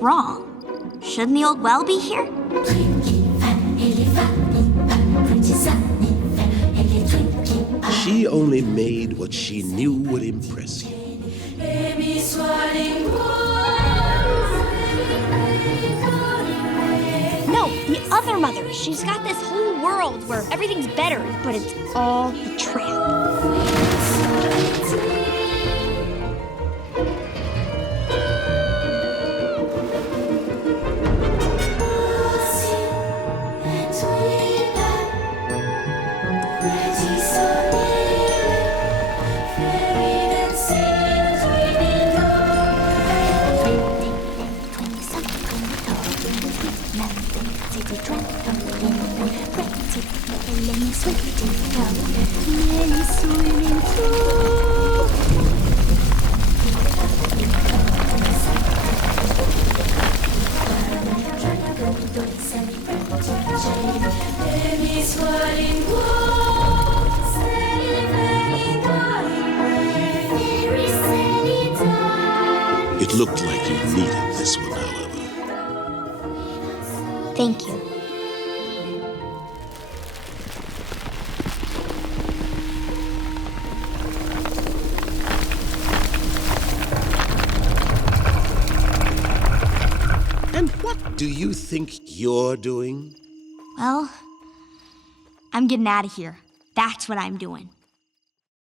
wrong? Shouldn't the old well be here? She only made what she knew would impress you. No, the other mother. She's got this whole world where everything's better, but it's all a trap. It looked like you needed this one, however. Thank you. And what do you think you're doing? Well, I'm getting out of here. That's what I'm doing.